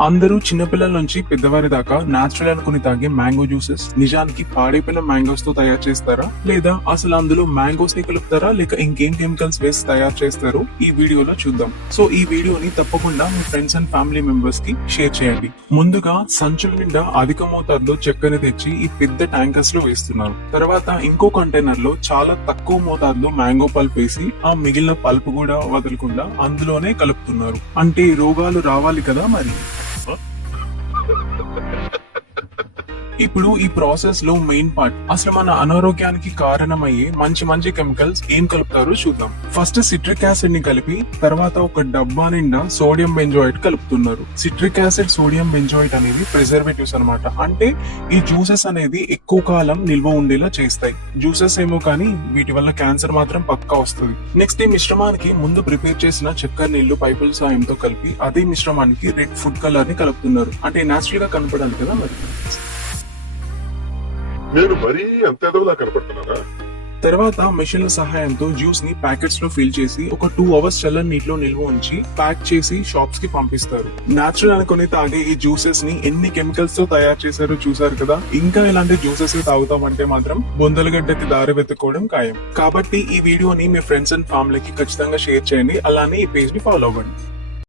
అందరూ చిన్నపిల్లల నుంచి పెద్దవారి దాకా నాచురల్ అనుకుని తాగే మ్యాంగో జ్యూసెస్ నిజానికి పాడైపోయిన మ్యాంగోస్తో తయారు చేస్తారా? లేదా అసలు అందులో మ్యాంగోస్ని కలుపుతారా? లేక ఇంకేం కెమికల్స్ వేసి తయారు చేస్తారో ఈ వీడియోలో చూద్దాం. సో ఈ వీడియోని తప్పకుండా మీ ఫ్రెండ్స్ అండ్ ఫ్యామిలీ మెంబర్స్కి షేర్ చేయండి. ముందుగా సంచుల నిండా అధిక మోతాదులో చక్కెర తెచ్చి ఈ పెద్ద ట్యాంకర్స్లో వేస్తున్నారు. తర్వాత ఇంకో కంటైనర్లో చాలా తక్కువ మోతాదులో మ్యాంగో పల్ప్ వేసి ఆ మిగిలిన పల్ప్ కూడా వదలకుండా అందులోనే కలుపుతున్నారు. అంటే రోగాలు రావాలి కదా మరి? Ha ha ha ha! ఇప్పుడు ఈ ప్రాసెస్లో మెయిన్ పార్ట్ అసలు మన అనారోగ్యానికి కారణమయ్యే మంచి మంచి కెమికల్స్ ఏం కలుపుతారో చూద్దాం. ఫస్ట్ సిట్రిక్ యాసిడ్ని కలిపి తర్వాత ఒక డబ్బా నిండా సోడియం బెంజోయిట్ కలుపుతున్నారు. సిట్రిక్ యాసిడ్ సోడియం బెంజోయిట్ అనేవి ప్రిజర్వేటివ్స్ అన్నమాట. అంటే ఈ జ్యూసెస్ అనేది ఎక్కువ కాలం నిల్వ ఉండేలా చేస్తాయి. జ్యూసెస్ ఏమో కానీ వీటి వల్ల క్యాన్సర్ మాత్రం పక్కా వస్తుంది. నెక్స్ట్ ఈ మిశ్రమానికి ముందు ప్రిపేర్ చేసిన చక్కెర నీళ్ళు పైపుల సాయంతో కలిపి అదే మిశ్రమానికి రెడ్ ఫుడ్ కలర్ని కలుపుతున్నారు. అంటే నేచురల్గా కనపడాలి కదా మరి. నేను మరీ అంత ఎదవలా కనపడుతున్నానా తర్వాత మెషిన్ల సహాయంతో జ్యూస్ని ప్యాకెట్స్లో ఫిల్ చేసి ఒక టూ అవర్స్ చల్లని నీటిలో నిల్వ ఉంచి ప్యాక్ చేసి షాప్స్కి పంపిస్తారు. నాచురల్ అనుకుని తాగే ఈ జ్యూసెస్ని ఎన్ని కెమికల్స్తో తయారు చేశారో చూసారు కదా? ఇంకా ఇలాంటి జ్యూసెస్ తాగుతామంటే మాత్రం బొందలగడ్డకి దారి వెతుక్కోవడం ఖాయం. కాబట్టి ఈ వీడియోని మీ ఫ్రెండ్స్ అండ్ ఫ్యామిలీకి ఖచ్చితంగా షేర్ చేయండి. అలానే ఈ పేజ్ని ఫాలో అవ్వండి.